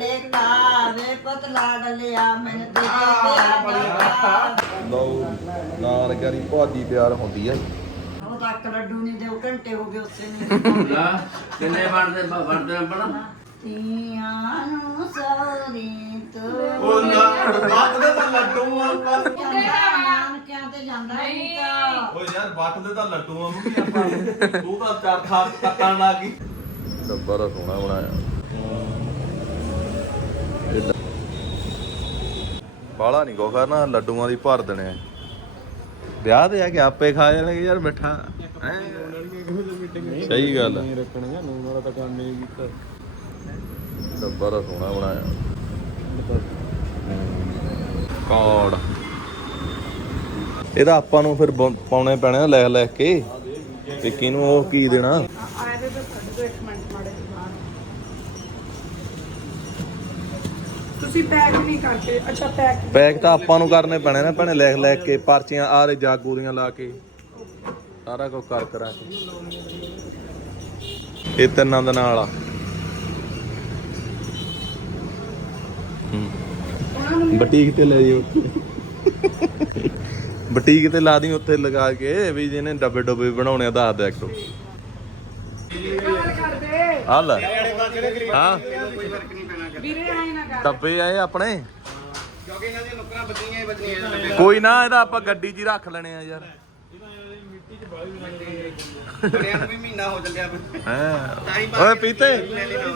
ਡੇਕਾ ਵੇ ਪੁੱਤ ਲਾੜ ਲਿਆ ਮੈਨੂੰ ਦੇ ਦੇ ਆ। ਲਓ ਨਾਲ ਗਰੀ ਭਾਜੀ ਤਿਆਰ ਹੁੰਦੀ ਆ। ਉਹ ਤੱਕ ਲੱਡੂ ਨਹੀਂ ਦੇ ਉਹ ਘੰਟੇ ਹੋ ਗਏ ਉਸੇ ਨੂੰ। ਲਾ ਕਿੰਨੇ ਬਣਦੇ ਬਣਦੇ ਆਪਣਾ ਤੀਆਂ ਨੂੰ ਸੌਰੀ ਤੂੰ ਉਹ ਬੱਟ ਦੇ ਤਾਂ ਲੱਡੂ ਆ। ਜਾਂਦਾ ਨਾਨਕਿਆਂ ਤੇ ਜਾਂਦਾ ਨਹੀਂ। ਤਾਂ। ਓ ਯਾਰ ਬੱਟ ਦੇ ਤਾਂ ਲੱਡੂ ਆ ਮੰਮੀ ਆਪਾਂ ਤੂੰ ਤਾਂ ਚਾਰ ਖਾ ਕੱਟਣ ਲੱਗੀ ਡੱਬਾ ਦਾ ਸੋਹਣਾ ਬਣਾਇਆ। ਬਾਲਾ ਨਹੀਂ ਕੋ ਕਰਨਾ, ਲੱਡੂਆਂ ਦੀ ਭਰ ਦੇਣੇ ਵਿਆਹ ਤੇ ਆ ਕੇ ਆਪੇ ਖਾ ਜਾਣਗੇ ਯਾਰ ਮਿੱਠਾ। ਸਹੀ ਗੱਲ ਆ। ਨੂਨ ਵਾਲਾ ਤਾਂ ਕੰਮ ਨਹੀਂ ਕੀਤਾ ਡੱਬਾ ਦਾ ਸੋਹਣਾ ਬਣਾਇਆ। ਕਾਰਡ ਇਹਦਾ ਆਪਾਂ ਨੂੰ ਫਿਰ ਪਾਉਣੇ ਪੈਣੇ ਆ ਲਿਖ ਲਿਖ ਕੇ। ਤੇ ਕਿਹਨੂੰ ਉਹ ਕੀ ਦੇਣਾ? ਆਏ ਤੇ ਕੱਢ ਮਿੰਟ ਮਾੜੇ ਜਿਹੇ ਤੁਸੀਂ ਪੈਕ ਨਹੀਂ ਕਰਦੇ। ਅੱਛਾ ਪੈਕ ਪੈਕ ਤਾਂ ਆਪਾਂ ਨੂੰ ਕਰਨੇ ਪੈਣੇ ਨਾ ਭੈਣੇ ਲਿਖ ਲਿਖ ਕੇ ਪਰਚੀਆਂ ਆਰੇ ਜਾਗੂ ਦੀਆਂ ਲਾ ਕੇ। ਸਾਰਾ ਕੁਝ ਕਰ ਕਰਾ ਕੇ ਇਹ ਤਿੰਨਾਂ ਦਿਨਾਂ ਵਾਲਾ ਹੂੰ। ਬਟੀਕ ਤੇ ਲੈ ਜਿਓ ਬਟੀਕ ਤੇ ਲਾ ਦੀ ਉੱਥੇ ਲਗਾ ਕੇ ਵੀ ਜਿਹਨੇ ਡੱਬੇ ਡੱਬੇ ਬਣਾਉਣੇ ਆ ਦੱਸ ਦਿਆ ਕਰੋ ਕਰਦੇ? ਆ ਲੈ ਹਾਂ। ਵੀਰੇ ਆਏ ਨਾ ਕਰ। ਡੱਬੇ ਆਏ ਆਪਣੇ? ਕਿਉਂਕਿ ਇਹਨਾਂ ਦੀਆਂ ਨੁਕਰਾਂ ਬੱਜੀਆਂ ਹੀ ਬੱਜੀਆਂ ਕੋਈ ਨਾ ਇਹਦਾ ਆਪਾਂ ਗੱਡੀ 'ਚ ਹੀ ਰੱਖ ਲੈਣੇ ਆ ਯਾਰ। ਬੜਿਆਂ ਨੂੰ ਵੀ ਮਹੀਨਾ ਹੋ ਚੱਲਿਆ ਹਾਂ। ਓਏ ਪੀਤੇ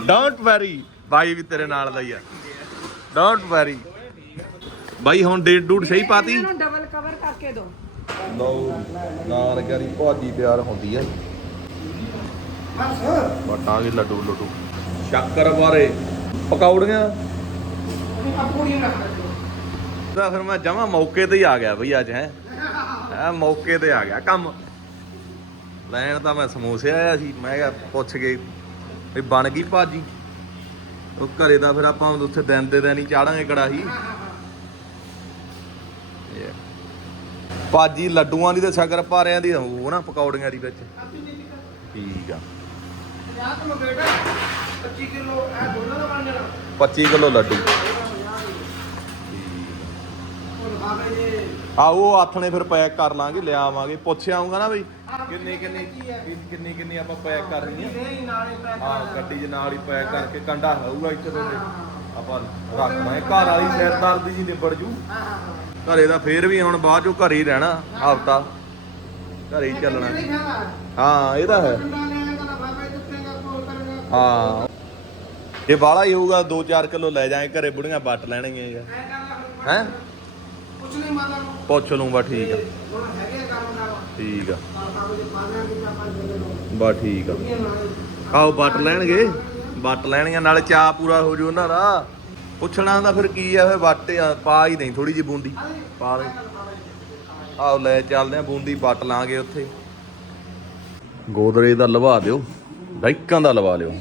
ਡੋਂਟ ਵੈਰੀ ਬਾਈ ਵੀ ਤੇਰੇ ਨਾਲ ਦਾ ਹੀ ਆ। ਡੋਂਟ ਵੈਰੀ ਬਾਈ ਹੁਣ ਡੇਟ ਡੂਟ ਸਹੀ ਪਾਤੀ? ਇਹਨਾਂ ਨੂੰ ਡਬਲ ਕਵਰ ਕਰਕੇ ਦਿਓ ਲਓ ਨਾਲ ਗਰੀ ਭਾਜੀ ਤਿਆਰ ਹੁੰਦੀ ਆ। ਬਟਾਂਗੇ ਲੱਡੂ ਲੱਡੂ ਸ਼ੱਕਰ ਬਾਰੇ ਪਕੌੜੀਆਂ। ਤਾਂ ਫਿਰ ਮੈਂ ਜਮਾ ਮੌਕੇ ਤੇ ਹੀ ਆ ਗਿਆ ਬਈ ਅੱਜ, ਹੈ। ਆ ਮੌਕੇ ਤੇ ਆ ਗਿਆ ਕੰਮ। ਲੈਣ ਤਾਂ ਮੈਂ ਸਮੋਸੇ ਆਇਆ ਸੀ, ਮੈਂ ਕਿਹਾ ਪੁੱਛ ਕੇ ਵੀ ਬਣ ਗਈ ਭਾਜੀ। ਉਹ ਘਰੇ ਦਾ ਫਿਰ ਆਪਾਂ ਉੱਥੇ ਦਿਨ ਦੇ ਦਿਨ ਹੀ ਚਾੜਾਂਗੇ ਕੜਾਹੀ। ਭਾਜੀ ਲੱਡੂਆਂ ਦੀ ਤੇ ਸ਼ਕਰ ਪਾਰਿਆਂ ਦੀ ਹੋਊ ਨਾ ਪਕੌੜੀਆਂ ਦੀ ਵਿੱਚ। ਠੀਕ ਆ। 25 ਕਿਲੋ ਇਹ ਦੋਨਾਂ ਦਾ ਬਣ ਜਾਣਾ। 25 ਕਿਲੋ ਲੱਡੂ। ਆਓ ਆਥਣੇ ਫਿਰ ਪੈਕ ਕਰ ਲਾਂਗੇ ਲਿਆਵਾਂਗੇ ਪੁੱਛ ਆਉਂਗਾ ਨਾ ਬਈ। ਕਿੰਨੀ ਕਿੰਨੀ ਕਿੰਨੀ ਕਿੰਨੀ ਆਪਾਂ ਪੈਕ ਕਰਨੀ ਆ? ਨਹੀਂ ਨਾਲੇ ਪੈਕ ਹਾਂ ਗੱਡੀ 'ਚ ਨਾਲ ਹੀ ਪੈਕ ਕਰਕੇ ਕੰਡਾ ਹੋਊਗਾ ਇੱਥੇ ਤੋਂ ਆਪਾਂ ਰੱਖਣਾ ਹੈ ਘਰ ਵਾਲੀ ਸਿਰਦਰਦੀ ਜੀ ਨਿਬੜ ਜੂ। ਘਰੇ ਦਾ ਫੇਰ ਵੀ ਹੁਣ ਬਾਅਦ ਚੋਂ ਘਰੇ ਹੀ ਰਹਿਣਾ ਹਫਤਾ। ਘਰੇ ਹੀ ਚੱਲਣਾ। ਹਾਂ? ਇਹ ਤਾਂ ਹੈ। ਹਾਂ। ਜੇ ਬਾਹਲਾ ਹੀ ਹੋਊਗਾ 2-4 ਕਿਲੋ ਲੈ ਜਾਏ ਘਰੇ ਬੁੜੀਆਂ ਵੱਟ ਲੈਣਗੀਆਂ ਯਾਰ। ਹੈ? ਕੁਛ ਨਹੀਂ ਮਾਤਾ ਨੂੰ। ਪੁੱਛ ਲੂੰਗਾ ਠੀਕ ਆ। ਠੀਕ ਆ। ਲੋ ਬਾ ਠੀਕ ਆ। ਆਓ ਵੱਟ ਲੈਣਗੇ। ਵੱਟ ਲੈਣਗੇ ਨਾਲੇ ਚਾਹ ਪੂਰਾ ਹੋ ਜੂ ਉਹਨਾਂ ਦਾ। ਪੁੱਛਣਾ ਦਾ ਫਿਰ ਕੀ ਆ ਫਿਰ ਵੱਟ ਪਾ ਹੀ ਨਹੀਂ ਥੋੜੀ ਜਿਹੀ ਬੂੰਦੀ। ਪਾ ਦੇ। ਆਓ ਲੈ ਚੱਲਦੇ ਆ ਬੂੰਦੀ ਵੱਟ ਲਾਂਗੇ ਉੱਥੇ। ਗੋਦਰੇ ਦਾ ਲਵਾ ਦਿਓ ਬਾਈਕਾਂ ਦਾ ਲਵਾ ਲਿਓ।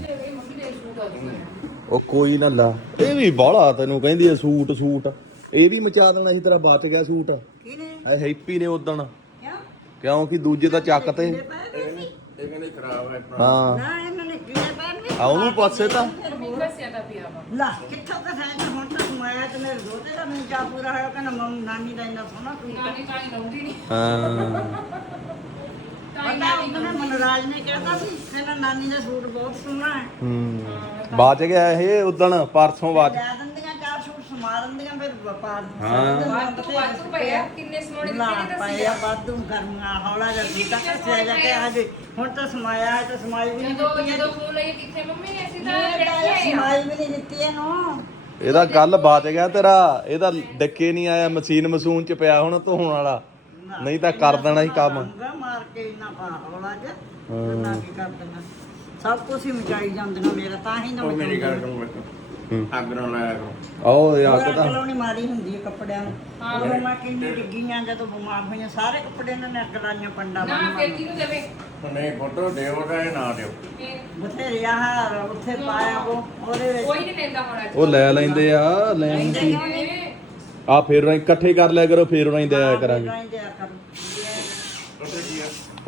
ਉਹ ਕੋਈ ਨਾ ਲਾ। ਇਹ ਵੀ ਬਾਹਲਾ ਤੈਨੂੰ ਕਹਿੰਦੀ ਆ ਸੂਟ ਸੂਟ। ਇਹ ਵੀ ਮਚਾ ਦੇਣਾ ਸੀ ਤੇਰਾ ਬਚ ਗਿਆ ਸੂਟ। ਕਿਹਨੇ? ਇਹ ਹੈਪੀ ਨੇ ਉਦਣ। ਕਿਉਂ? ਕਿਉਂਕਿ ਦੂਜੇ ਦਾ ਚੱਕ ਤੇ। ਇਹ ਕਹਿੰਦੇ ਖਰਾਬ ਹੈ ਹਾਂ। ਨਾ ਇਹਨਾਂ ਨੇ ਕੀੜੇ ਪੈਣ ਵੀ ਆ ਉਹਨੂੰ ਪਾਸੇ ਤਾਂ। ਲਾ ਕਿੱਥੋਂ ਕਾ ਹੁਣ ਤੱਕ ਮਾਇਆ ਤੇ ਮੇਰੇ ਦੋਤੇ ਦਾ ਮੈਨੂੰ ਚਾ ਪੂਰਾ ਹੋਇਆ ਕਹਿੰਦਾ ਮੰਮ ਨਾਨੀ ਦਾ ਇੰਨਾ ਸੋਹਣਾ ਸੂਟ ਆ। ਹਾਂ। ਪਤਾ ਉਹਨਾਂ ਨੇ ਮਨਰਾਜ ਨੇ ਕਿਹਾ ਸੀ ਕਹਿੰਦਾ ਨਾਨੀ ਦਾ ਸੂਟ ਬਹੁਤ ਸੋਹਣਾ ਹੈ। ਹੂੰ ਬਾਚ ਗਿਆ ਇਹ ਉਦਣ ਪਰਸੋਂ ਬਾਚ ਲੈ ਦਿੰਦੀਆਂ ਚਾਰ ਸੂਟ ਸਮਾ ਦਿੰਦੀਆਂ ਫਿਰ ਵਪਾਰ ਹਾਂ। ਵਾਧੂ ਪਏ ਆ। ਕਿੰਨੇ ਸੋਹਣੇ ਨਾ ਦਿੱਤੇ ਪਾਇਆ ਵਾਧੂ ਕਰਮਾ ਹੌਲਾ ਜਿਹਾ ਸੀਤਾ ਕੱਸਿਆ ਜਾ ਕੇ ਆਜੇ ਹੁਣ ਤਾਂ ਸਮਾਇਆ ਹੈ ਤਾਂ ਸਮਾਈ ਵੀ ਨਹੀਂ ਜਦੋਂ ਦਿੱਤੀ ਜਦੋਂ ਫੋਨ ਲਈ ਕਿੱਥੇ ਮੰਮੀ ਅਸੀਂ ਤਾਂ ਇਹ ਦੇਖਿਆ ਤਾਂ ਹੀ ਆ। ਸਮਾਈ ਵੀ ਨਹੀਂ ਦਿੱਤੀ ਇਹਨੂੰ। ਇਹਦਾ ਕੱਲ ਬਾਚ ਗਿਆ ਤੇਰਾ ਇਹਦਾ ਡੱਕੇ ਨਹੀਂ ਆਇਆ ਮਸ਼ੀਨ ਮਸੂਨ ਚ ਪਿਆ ਹੁਣ ਧੋਣ ਵਾਲਾ। ਨਹੀਂ ਤਾਂ ਕਰ ਦੇਣਾ ਸੀ ਕੰਮ। ਮਾਰ ਕੇ ਇੰਨਾ ਹੌਲਾ ਜਿਹਾ ਤੇ ਨਾ ਕੀ ਕਰ ਦੇਣਾ। ਸਭ ਕੁਝ ਹੀ ਮਚਾਈ ਜਾਂਦੀਆਂ ਮੇਰਾ ਤਾਂ ਹੀ ਨਾ ਉਹ ਮੇਰੀ ਗੱਲ। ਕਰੋ ਅੱਗ ਨਾ ਲਾਇਆ ਕਰੋ। ਆਓ ਉਹ ਤਾਂ ਕਲੋਨੀ ਮਾਰੀ ਹੁੰਦੀ ਹੈ ਕੱਪੜਿਆਂ ਨੂੰ। ਉਦੋਂ ਮੈਂ ਕਿੰਨੀ ਡਿੱਗੀਆਂ ਜਦੋਂ ਬਿਮਾਰ ਹੋਈਆਂ ਸਾਰੇ ਕੱਪੜੇ ਨੇ ਅੱਗ ਲਾਈਆਂ ਪੰਡਾ ਨਾ ਫਿਰ ਕਿਹਨੂੰ ਦੇਵੇ? ਨਹੀਂ ਫੋਟੋ ਦਿਓ ਚਾਹੇ ਨਾ ਦਿਓ। ਬਥੇਰੇ ਆਹ ਉੱਥੇ ਪਾਇਆ ਉਹ ਉਹਦੇ ਵਿੱਚ। ਕੋਈ ਨਹੀਂ ਲੈਂਦਾ ਹੁਣ ਉਹ ਲੈ ਲੈਂਦੇ ਆ ਲੈ ਆ ਫੇਰ ਉਹਨਾਂ ਇਕੱਠੇ ਕਰ ਲਿਆ ਕਰੋ ਫੇਰ ਉਹਨਾਂ ਹੀ ਦਿਆ ਕਰਾਂਗੇ। ਨਹੀਂ ਦਿਆ ਕਰੋ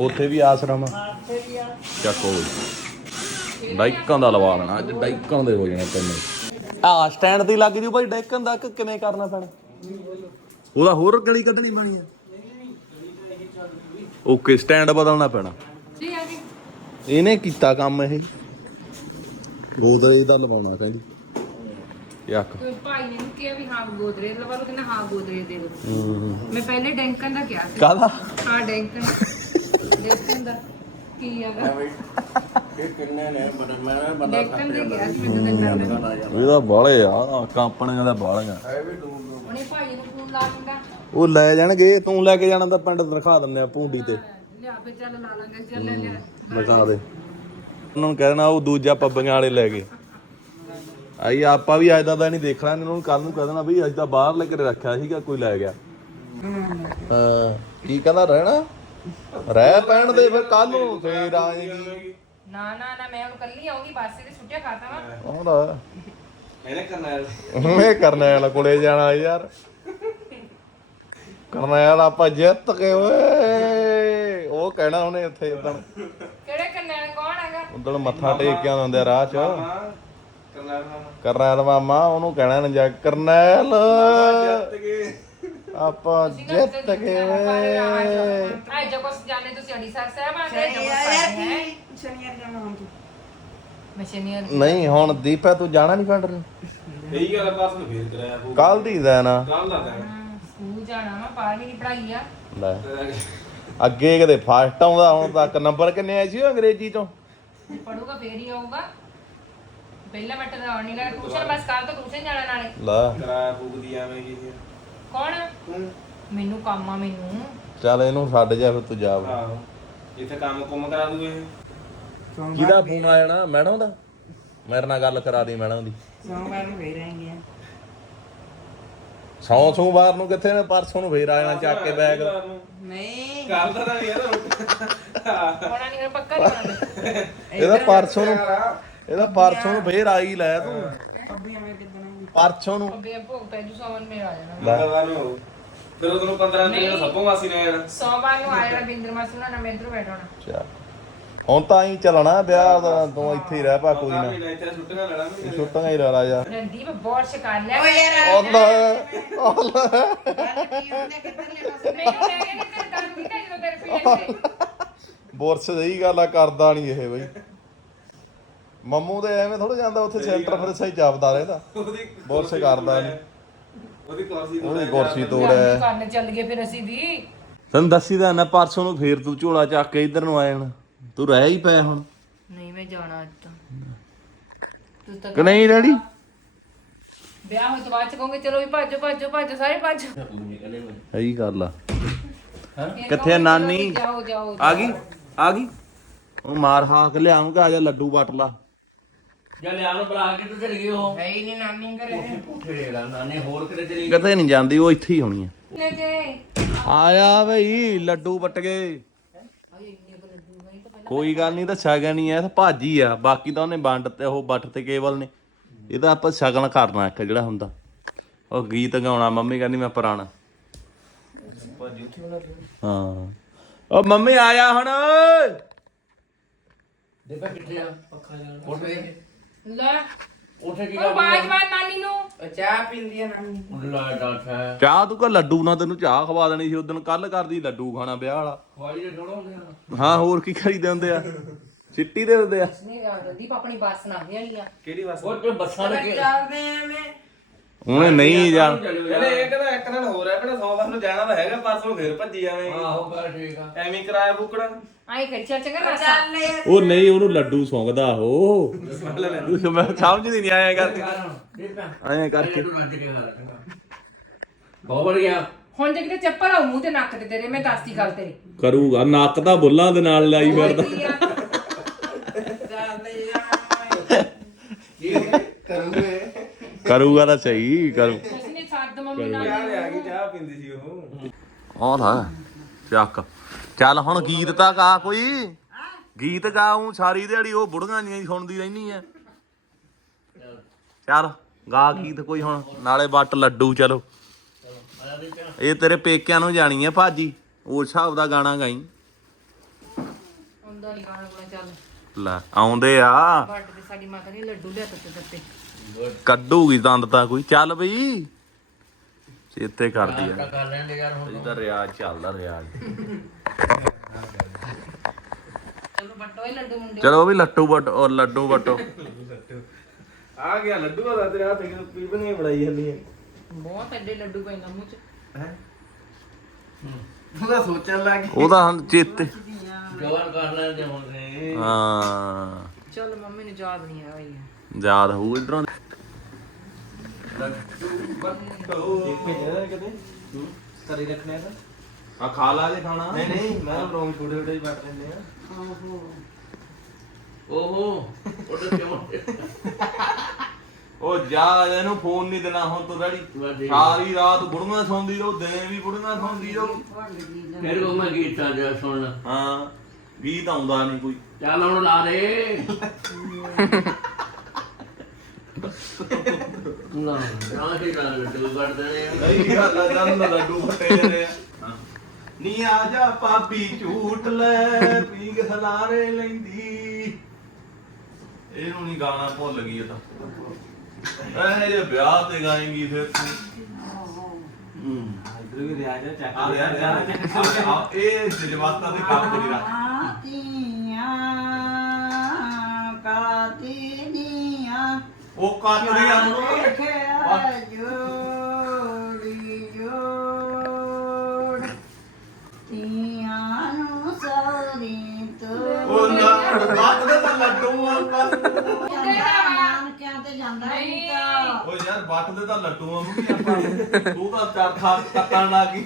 ਉੱਥੇ ਵੀ ਆਸਰਮ ਆ। ਮਾਰਤੇ ਵੀ ਆ। ਚੱਕੋ ਡਾਈਕਾਂ ਦਾ ਲਵਾ ਲੈਣਾ ਅੱਜ ਡਾਈਕਾਂ ਦੇ ਹੋ ਜਾਣੇ ਤੈਨੂੰ। ਆ ਸਟੈਂਡ ਤੇ ਲੱਗ ਜੂ ਭਾਈ ਡੈਕਨ ਦਾ ਕਿ ਕਿਵੇਂ ਕਰਨਾ ਪੈਣਾ? ਉਹਦਾ ਹੋਰ ਗਲੀ ਕੱਢਣੀ ਪੈਣੀ ਆ? ਓਕੇ ਸਟੈਂਡ ਬਦਲਣਾ ਪੈਣਾ। ਜੀ ਆ ਗਈ। ਇਹਨੇ ਕੀਤਾ ਕੰਮ ਇਹ। ਗੋਦਰੇ ਦਾ ਲਵਾਉਣਾ ਕਹਿੰਦੀ। ਯਾਕ ਤੇ ਭਾਈ ਨੇ ਵੀ ਕਿਹਾ ਵੀ ਹਾਂ ਗੋਦਰੇ ਲਵਾ ਲਓ ਕਹਿੰਦਾ ਹਾਂ ਗੋਦਰੇ ਦੇ ਦਿਓ ਹੂੰ ਮੈਂ ਪਹਿਲੇ ਡੈਂਕਨ ਦਾ ਕਿਹਾ ਸੀ। ਕਾਹਦਾ? ਹਾਂ ਡੈਂਕਨ ਡੈਂਕਨ ਦਾ। ਕੀ ਹੈਗਾ ਇਹ ਕਿੰਨੇ ਨੇ ਬੜਾ ਮੈਂ ਬੰਦਾ ਡੈਂਕਨ ਦੇ ਕਿਹਾ ਸੀ ਮੈਂ ਕਹਿੰਦਾ ਕਰ ਲੈਣਾ। ਇਹਦਾ ਬਾਲੇ ਆ ਕੰਪਨੀਆਂ ਦਾ ਬਾਲੀਆਂ ਹੈ ਵੀ ਦੂਰ ਦੂਰ। ਉਹਨੇ ਭਾਈ ਨੂੰ ਫੋਨ ਲਾ ਦਿੰਦਾ। ਉਹ ਲੈ ਜਾਣਗੇ ਤੂੰ ਲੈ ਕੇ ਜਾਣਾ ਤਾਂ ਪਿੰਡ ਦਿਖਾ ਦਿੰਦੇ ਆ ਭੂੰਡੀ ਤੇ। ਲਿਆ ਫੇ ਚੱਲ ਲਾ ਲਾਂਗੇ ਚੱਲ ਲੈ ਲਿਆ। ਦਿਖਾ ਦੇ। ਉਹਨਾਂ ਨੂੰ ਕਹਿਣਾ ਉਹ ਦੂਜਾ ਪੱਬੀਆਂ ਵਾਲੇ ਲੈ ਗਏ। ਆਈ ਆਪਾਂ ਵੀ ਅੱਜ ਦਾ ਤਾਂ ਨਹੀਂ ਦੇਖਣਾ ਇਹਨਾਂ ਨੂੰ ਕੱਲ ਨੂੰ ਕਹਿ ਦੇਣਾ ਵੀ ਅੱਜ ਤਾਂ ਬਾਹਰ ਲੈ ਕੇ ਰੱਖਿਆ ਸੀਗਾ ਕੋਈ ਲੈ ਗਿਆ। ਹਾਂ ਕੀ ਕਹਿੰਦਾ ਰਹਿਣਾ? ਰਹਿ ਪੈਣ ਦੇ ਫਿਰ ਕੱਲ ਨੂੰ ਫੇਰ ਆਏਗੀ ਨਾ ਨਾ ਨਾ ਮੈਂ ਹੁਣ ਕੱਲੀ ਆਉਂਗੀ ਬਾਸੇ ਤੇ ਛੁੱਟੀਆਂ ਖਾਤਾ ਵਾ ਆਉਂਦਾ ਇਹਨੇ ਕਰਨੈਲ। ਕੋਲੇ ਜਾਣਾ ਯਾਰ। ਕਰਨੈਲ ਆਪਾਂ ਜਿੱਤ ਕੇ ਓਏ। ਉਹ ਕਹਿਣਾ ਉਹਨੇ ਉੱਥੇ ਉਦੋਂ ਕਿਹੜੇ ਕੰਨੈਲ ਕੌਣ ਹੈਗਾ? ਉਦੋਂ ਮੱਥਾ ਟੇਕ ਕੇ ਆਉਂਦੇ ਰਾਹ 'ਚ। ਕਰਨੈਲ ਮਾਮਾ ਉਹਨੂੰ ਕਹਿਣਾ ਨਾ ਜਾ ਕਰਨੈਲ! ਆਪਾਂ ਜਿੱਤ ਗਏ। ਆਏ ਜੋ ਜਾਣੇ ਤੁਸੀਂ ਅੜੀਸਰ ਸਾਹਿਬ ਆ ਗਏ ਜੋ ਕੁਛ ਹੈ। ਸ਼ਨੀਵਾਰ ਜਾਣਾ ਹੁਣ ਤੂੰ? ਮਸ਼ੀਨੀਅਰ ਨਹੀਂ ਹੁਣ ਦੀਪਾ ਤੂੰ ਜਾਣਾ ਨਹੀਂ ਪਿੰਡ ਨੂੰ ਇਹੀ ਗੱਲ ਪਾਸ ਨੂੰ ਫੇਰ ਕਰਾਇਆ ਕੱਲ ਦੀ ਦਾ ਨਾ ਕੱਲ ਦਾ ਸਕੂਲ ਜਾਣਾ ਵਾ ਬਾਰਵੀਂ ਦੀ ਪੜ੍ਹਾਈ ਆ। ਲੈ। ਅੱਗੇ ਕਦੇ ਫਾਸਟ ਆਉਂਦਾ ਹੁਣ ਤੱਕ ਨੰਬਰ ਕਿੰਨੇ ਆਏ ਸੀ ਉਹ ਅੰਗਰੇਜ਼ੀ ਤੋਂ ਪੜੂਗਾ ਫੇਰ ਹੀ ਆਊਗਾ। ਪਹਿਲਾਂ ਮੈਂ ਤਾਂ ਨਹੀਂ ਲੱਗਾ। ਟਿਊਸ਼ਨ ਬਸ ਕੱਲ ਤੋਂ ਟਿਊਸ਼ਨ ਜਾਣਾ ਨਾਲੇ? ਲਾ। ਕਰਾਇਆ ਪੂਗਦੀ ਐਵੇਂ ਕੀ ਸੀ ਕੌਣ? ਮੈਨੂੰ ਕੰਮ ਆ ਮੈਨੂੰ। ਚੱਲ ਇਹਨੂੰ ਛੱਡ ਜਾ ਫਿਰ ਤੂੰ ਜਾ। ਆਹੋ। ਜਿੱਥੇ ਕੰਮ ਕੁੰਮ ਕਰਾ ਦੂ ਇਹ ਕਿਹਦਾ ਫੋਨ ਆ ਜਾਣਾ ਮੈਡਮ ਦਾ? ਮੇਰੇ ਨਾਲ ਗੱਲ ਕਰਾ ਦੇ ਮੈਡਮ ਦੀ। ਸੋਮਵਾਰ ਨੂੰ ਫੇਰ ਆਏਂਗੇ ਸੌ ਸੋਮਵਾਰ ਨੂੰ ਕਿੱਥੇ ਨੇ? ਪਰਸੋਂ ਨੂੰ ਫੇਰ ਆ ਜਾਣਾ ਚੱਕ ਕੇ ਬੈਗ। ਨਹੀਂ। ਕੱਲ ਦਾ ਤਾਂ ਯਾਰ ਹੋਣਾ ਨਹੀਂ ਪੱਕਾ ਨਹੀਂ ਹੋਣਾ। ਇਹਦਾ ਪਰਸੋਂ ਨੂੰ ਇਹਦਾ ਪਰਸੋਂ ਨੂੰ ਫੇਰ ਆ ਹੀ। ਲੈ ਤੂੰ ਕਿਦਾਂ ਆਉਂਗੀ ਪਰਸੋਂ ਨੂੰ। ਅੱਬੇ ਭੋਗ ਪੈ ਜੂ ਸੋਮਨ ਮੇਰਾ ਆ ਜਾਣਾ। ਮੰਗਲਵਾਰ ਨੂੰ ਆਊ। ਫਿਰ ਉਹ ਤੈਨੂੰ 15 ਤਰੀਕ ਨੂੰ ਸੱਪੋਂ ਵਾਸੀ ਨੇ ਜਾਣਾ ਸੋਮਵਾਰ ਨੂੰ ਆ ਜਾਣਾ ਬਿੰਦਰ ਮਾਸੂਨਾ ਨਾ ਮੈਂ ਇੱਧਰ ਬੈਠਣਾ ਚੱਲ। ਹੁਣ ਤਾਂ ਹੀ ਚੱਲਣਾ ਵਿਆਹ ਦਾ ਤੂੰ ਇੱਥੇ ਹੀ ਰਹਿ ਪਾ ਕੋਈ ਨਾ। ਮਹੀਨਾ ਇੱਥੇ ਛੁੱਟੀਆਂ ਲੈਣਾ ਵੀ ਛੁੱਟੀਆਂ ਹੀ ਲਾ ਲਾ ਜਾ ਰਣਦੀਪ ਬਹੁਤ ਸ਼ਿਕਾਰ ਲਿਆ ਓਏ ਯਾਰ ਲੈਣਾ ਮੈਨੂੰ ਲੈ ਕੇ ਤੇਰੇ ਜਦੋਂ ਤੇਰੇ ਪੀੜੇ ਤੇ। ਬੁਰਸ ਸਹੀ ਗੱਲ ਆ ਕਰਦਾ ਨਹੀਂ ਇਹ ਬਈ। ਮੰਮੂ ਦੇ ਐਵੇਂ ਥੋੜਾ ਜਾਂਦਾ ਉੱਥੇ ਸੈਂਟਰ ਫਿਰ ਸਹੀ ਜਾਪਦਾ ਰਹਿੰਦਾ। ਉਹਦੀ ਬੁਰਸ ਕਰਦਾ ਨਹੀਂ। ਉਹਦੀ ਕੁਰਸੀ ਤੋਂ ਉਹਦੀ ਕੁਰਸੀ ਤੋੜਿਆ ਕਰਨ ਚੱਲ ਗਏ ਫਿਰ ਅਸੀਂ ਵੀ। ਤੈਨੂੰ ਦੱਸੀ ਦਾ ਨਾ ਪਰਸੋਂ ਨੂੰ ਫੇਰ ਤੂੰ ਝੋਲਾ ਚੱਕ ਕੇ ਇੱਧਰ ਨੂੰ ਆ ਜਾਣਾ। ਤੂੰ ਰਹਿ ਹੀ ਪਿਆ ਹੁਣ। ਨਹੀਂ ਮੈਂ ਜਾਣਾ ਅੱਜ ਤਾਂ। ਤੂੰ ਤਾਂ ਕਿ ਨਹੀਂ ਡੈਡੀ? ਵਿਆਹ ਹੋਏ ਤੋਂ ਬਾਅਦ ਚ ਕਹੋਗੇ ਚਲੋ ਵੀ ਭੱਜੋ ਭੱਜੋ ਭੱਜੋ ਸਾਰੇ ਭੱਜੋ। ਸਹੀ ਗੱਲ ਆ। ਕਿੱਥੇ ਨਾਨੀ? ਵੀ ਜਾਓ ਜਾਓ ਆ ਗਈ? ਆ ਗਈ? ਉਹ ਮਾਰ ਹਾਕ ਲਿਆਉਂਗਾ ਆ ਜਾ ਲੱਡੂ ਵਟ ਲਾ। ਜਾਂ ਲਿਆ ਨੂੰ ਬੁਲਾ ਕੇ ਤੂੰ ਚਲੀ ਗਈ ਉਹ। ਹੈ ਹੀ ਨਹੀਂ ਨਾਨੀ ਘਰੇ। ਪੁੱਠੇ ਲਾ ਨਾਨੇ ਹੋਰ ਕਿਤੇ ਚਲੀ ਕਿਤੇ ਨਹੀਂ ਜਾਂਦੀ ਉਹ ਇੱਥੇ ਹੀ ਹੋਣੀ ਆ। ਲੈ ਜੇ। ਆਇਆ ਬਈ ਲੱਡੂ ਵਟ ਗਏ ਕੋਈ ਗੱਲ ਨਹੀਂ ਤਾਂ ਸ਼ਗਨ ਹੀ ਐ ਤਾਂ ਭਾਜੀ ਆ। ਬਾਕੀ ਤਾਂ ਉਹਨੇ ਵੰਡ ਤੇ ਉਹ ਬੱਟ ਤੇ ਕੇਵਲ ਨੇ। ਇਹ ਤਾਂ ਆਪਾਂ ਸ਼ਗਨ ਕਰਨਾ ਇੱਕ ਜਿਹੜਾ ਹੁੰਦਾ। ਉਹ ਗੀਤ ਗਾਉਣਾ ਮੰਮੀ ਕਹਿੰਦੀ ਮੈਂ ਪੁਰਾਣਾ। ਹਾਂ। ਉਹ ਮੰਮੀ ਆਇਆ ਹੁਣ। ਦੇਖਾ ਕਿੱਥੇ ਆ ਪੱਖਾ ਜਾਣ ਲੈ। ਕੀ ਉਹ ਨਾਨੀ ਨੂੰ। ਚਾਹ ਪੀਂਦੀ ਆ ਨਾਨੀ। ਲਾ ਡਾਟਾ ਚਾਹ। ਤੂੰ ਕੋ ਲੱਡੂ ਨਾ ਤੈਨੂੰ ਚਾਹ ਖਵਾ ਦੇਣੀ ਸੀ ਉਦੋਂ ਕੱਲ ਕਰਦੀ ਲੱਡੂ ਖਾਣਾ ਵਿਆਹ ਵਾਲਾ। ਖਵਾਈ ਦੇ ਥੋੜਾ ਹੁੰਦੇ ਆ ਹਾਂ ਹੋਰ ਕੀ ਖਰੀਦੇ ਹੁੰਦੇ ਆ? ਚਿੱਟੀ ਦੇ ਹੁੰਦੇ ਆ। ਨਹੀਂ ਰਣਦੀਪ ਆਪਣੀ ਬੱਸ ਨਾ ਦੇਣੀ ਆ। ਕਿਹੜੀ ਵਾਸ ਉਹ ਤੇ ਬੱਸਾਂ ਲੱਗੇ ਚੱਲਦੇ ਆ ਉਹਨੇ ਨਹੀਂ ਇਹਨੇ ਇਹ ਕਹਿੰਦਾ ਇੱਕ ਦਿਨ ਹੋਰ ਹੈ ਕਹਿੰਦਾ ਸੋਮਵਾਰ ਨੂੰ ਜਾਣਾ ਤਾਂ ਹੈਗਾ ਪਰਸੋਂ ਫੇਰ ਭੱਜੀ ਜਾਵੇਂ ਆਹੋ ਕਰ ਠੀਕ ਆ। ਐਵੇਂ ਹੀ ਕਿਰਾਇਆ ਬੁੱਕਣਾ ਆਈ ਕਰ ਚੱਲ ਚੰਗਾ ਨਾ ਚੱਲ ਯਾਰ ਉਹ ਨਹੀਂ ਉਹਨੂੰ ਲੱਡੂ ਸੌਂਗਦਾ ਉਹ। ਮੈਂ ਸਮਝਦੀ ਨਹੀਂ ਆਇਆ ਕਰਕੇ। ਐਂ ਕਰਕੇ। ਬਹੁਤ ਬੜ ਗਿਆ ਹੁਣ ਜੇ ਕਿਤੇ ਚੱਪਲ ਆਉ ਮੂੰਹ ਤੇ ਨੱਕ ਤੇ ਤੇਰੇ ਮੈਂ ਦੱਸਦੀ ਗੱਲ ਤੇਰੀ। ਕਰੂਗਾ ਨੱਕ ਤਾਂ ਬੁੱਲਾਂ ਦੇ ਨਾਲ ਲਾਈ ਫਿਰਦਾ। ਕੀ ਆ? ਚੱਲਦੇ ਆ। ਕਰੂਗਾ ਤਾਂ ਸਹੀ ਕਰੂ ਤੁਸੀਂ ਨੇ ਸੱਦ ਮੰਮੀ ਨਾਲ। ਯਾਰ ਆ ਗਈ ਚਾਹ ਪੀਂਦੀ ਸੀ ਉਹ। ਆਹ ਨਾ ਚੱਕ। ਚੱਲ ਹੁਣ ਗੀਤ ਤਾਂ ਗਾ ਕੋਈ। ਗੀਤ ਗਾਉਂ ਸਾਰੀ ਦਿਹਾੜੀ ਉਹ ਬੁੜੀਆਂ ਦੀਆਂ ਹੀ ਸੁਣਦੀ ਰਹਿਨੀ ਆ ਚੱਲ ਗਾ ਗੀਤ ਕੋਈ ਹੁਣ ਨਾਲੇ ਵੱਟ ਲੱਡੂ ਚਲੋ। ਇਹ ਤੇਰੇ ਪੇਕਿਆਂ ਨੂੰ ਜਾਣੀ ਆ ਭਾਜੀ ਉਸ ਹਿਸਾਬ ਦਾ ਗਾਣਾ ਗਾਈ। ਹੁੰਦਾ ਨਹੀਂ ਗਾਣਾ ਗੁਣਾ ਚੱਲ। ਲੈ ਆਉਂਦੇ ਆ। ਤੇ ਸਾਡੀ ਮਾਤਾ ਨੇ ਲੱਡੂ ਲਿਆ ਤੱਤੇ ਤੱਤੇ ਕੱਢੂਗੀ ਦੰਦ ਤਾਂ ਕੋਈ। ਚੱਲ ਬਈ। ਚੇਤੇ ਕਰਦੀ ਆ। ਕਰ ਯਾਰ ਹੁਣ ਇਹਦਾ ਰਿਆਜ਼ ਚੱਲਦਾ ਰਿਆਜ਼। ਚਲੋ ਬੱਟੋ ਇਹ ਲੱਡੂ ਮੁੰਡੇ ਚਲੋ ਉਹ ਵੀ ਲੱਟੂ ਬਟ ਉਹ ਲੱਡੂ ਬਟੋ ਆ ਗਿਆ ਲੱਡੂ ਦਾ ਤੇਰੇ ਹੱਥ ਕਿਤੇ ਪੀਪਣੀਆਂ ਬਣਾਈ ਜਾਂਦੀਆਂ ਬਹੁਤ ਐਡੇ ਲੱਡੂ ਪੈਂਦਾ ਮੂੰਹ ਚ। ਉਹਦਾ ਸੋਚਣ ਲੱਗ ਗਈ। ਉਹਦਾ ਹੁਣ ਚੇਤੇ ਜਵਾਨ ਕਰ ਹੁਣ ਤੇ। ਹਾਂ। ਚਲ ਮੰਮੀ ਨੂੰ ਯਾਦ ਨਹੀਂ ਆ। ਰਹੀ ਯਾਦ ਹੋਊ ਇਧਰੋਂ ਕਰੀ ਰੱਖਣੇ ਤਾਂ ਆ ਖਾ ਲਾ ਜੇ ਖਾਣਾ। ਨਹੀਂ ਨਹੀਂ ਮੈਂ ਰੋਂਗ ਛੋਟੇ ਛੋਟੇ ਹੀ ਵੱਟ ਲੈਂਦੇ ਆ। ਓਹੋ। ਉਹਦੇ ਕਿਉਂ? ਉਹ ਜਾ ਇਹਨੂੰ ਫੋਨ ਨਹੀਂ ਦੇਣਾ ਹੁਣ ਤੂੰ ਵਾਦੀ ਸਾਰੀ ਰਾਤ ਬੁੜੀਆਂ ਸੌਂਦੀ ਰਹੋ ਦਿਨੇ ਵੀ ਬੁੜੀਆਂ ਸੌਂਦੀ ਰਹੋ। ਫਿਰ ਉਹ ਮੈਂ ਗੀਤਾਂ ਜਿਹਾ ਸੁਣ ਹਾਂ ਗੀਤ ਆਉਂਦਾ ਨਹੀਂ ਕੋਈ। ਚੱਲ ਹੁਣ ਲਾ ਦੇ। ਨਾ ਨਾ ਕੀ ਲਾ ਲੱਡੂ ਕੱਢ ਦੇਣੇ ਆ ਨਹੀਂ ਗੱਲ ਆ ਜਨ ਲੱਡੂ ਫਟੇ ਜਰੇ ਆ ਨੀ ਆ ਜਾ ਪਾਪੀ ਝੂਟ ਲੈ ਪੀਂਗ ਹਲਾਰੇ ਲੈਂਦੀ ਇਹਨੂੰ ਨਹੀਂ ਗਾਣਾ ਭੁੱਲ ਗਈ ਇਹ ਤਾਂ ਇਹ ਜੇ ਵਿਆਹ ਤੇ ਗਾਏਂਗੀ ਫਿਰ ਤੂੰ ਇਧਰ ਵੀ ਰਿਆਜ ਚੱਕ ਆ ਯਾਰ ਯਾਰ ਇਹ ਜਜ਼ਬਾਤਾਂ ਦੇ ਕੰਮ ਤੇ ਨਹੀਂ ਆਤੀਆਂ ਕਾਤੀਆਂ ਉਹ ਕਾਤੜੇ ਆ ਦੇਖਿਆ ਜੋੜੀ ਜੋੜ ਤੀਆਂ ਨੂੰ ਸੌਰੀ ਤੋ ਉਹ ਨਾ ਕਾਤੜੇ ਤਾਂ ਲੱਡੂ ਆ ਬਸ। ਨਾਨਕਿਆਂ ਤੇ ਜਾਂਦਾ ਨਹੀਂ। ਤਾਂ? ਓ ਯਾਰ ਬੱਟ ਦੇ ਤਾਂ ਲੱਡੂ ਆ ਮੰਮੀ ਆਪਾਂ ਤੂੰ ਤਾਂ ਚਾਰ ਖਾ ਕੱਟਣ ਲੱਗੀ